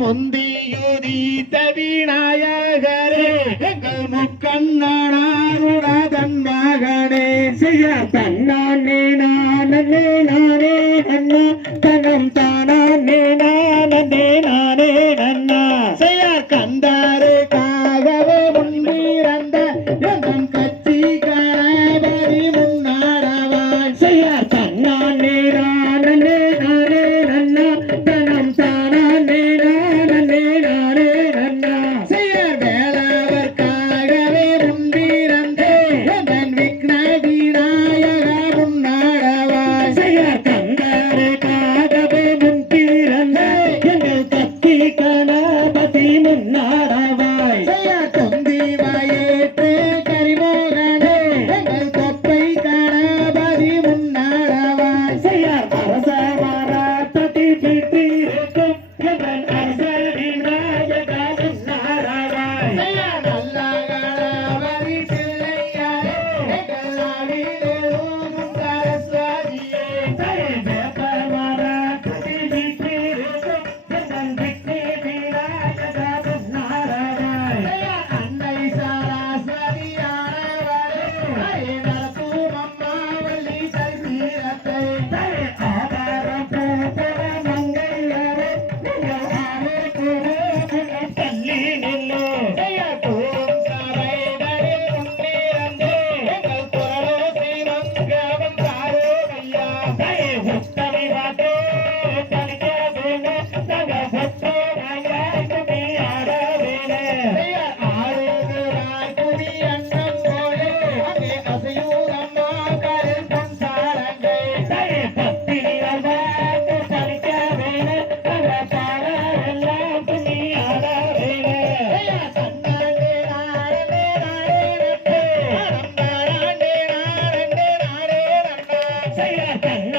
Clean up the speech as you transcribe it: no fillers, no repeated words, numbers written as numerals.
முந்தியுதித்த விநாயகரே எங்கள் முக்கண்ணனாருடன் மகனே செய்ய தன்னானே நானே நானே நன்னா தனம் தானே நானே நானே நன்னா செய்ய கந்தாருக்காகவே முன்பிறந்த எங்கள் கட்சி கணபதி முன்னாடவாய் செய்ய தன்னானே நானே நானே நன்னா தனம் தானே நானே நானே நன்னா செய்ய வேளாவர்க்காகவே முன்பிறந்த எங்கள் விக்ன விநாயக முன்னாடவாய் செய்ய கந்தாருக்காகவே முன்பிறந்த எங்கள் கத்தி கணபதி முன்னாடவாய் செய்ய தொந்தி வயேற்று கரிமோகனே எங்கள் கொப்பை கணபதி முன்னாடவாய் செய்ய அரச மரத்தடி வீட்டிருக்கும் எங்கள் அரசர் விநாயக முன்னாடவாய் செய்ய நல்ல கணபதி பிள்ளையாரே எங்கள் ஆவிலெழும் சரஸ்வதியே செய்ய வேப்ப மரத்தடி வீட்டிருக்கும் எங்கள் விக்னி விநாயக முன்னாடவாய் செய்ய அன்னை சரஸ்வதியானவரே நடத்தும் அம்மா வள்ளி சரித்திரத்தை செய்ய ஆதாரம் பூப்பர மங்கையரே நீங்கள் ஆரோக்கியமே பள்ளி நில்லோ செய்ய தூரும் சபைதரில் முன்னிறந்து எங்கள் குரலோசை மங்கவம் சாரோமையா செய்ய உத்தமி வாட்டோ தலிக்க வேணும் நாங்கள் பொட்டோ நாங்கள் குடி ஆட வேணும் செய்ய ஆறுகிறாய் குடி அண்ணன் போலே அங்கே அசையூரம்மா கருள் பொன்சாரங்கை செய்ய பத்தினிகள் வாட்டு தலிக்க வேணும் நாங்கள் பாட எல்லாம் குடி ஆட வேணும் செய்ய தன்னாண்டே நாடே நாடே நட்டே நாடே நாடே நாடே நன்னா செய்ய தன்ன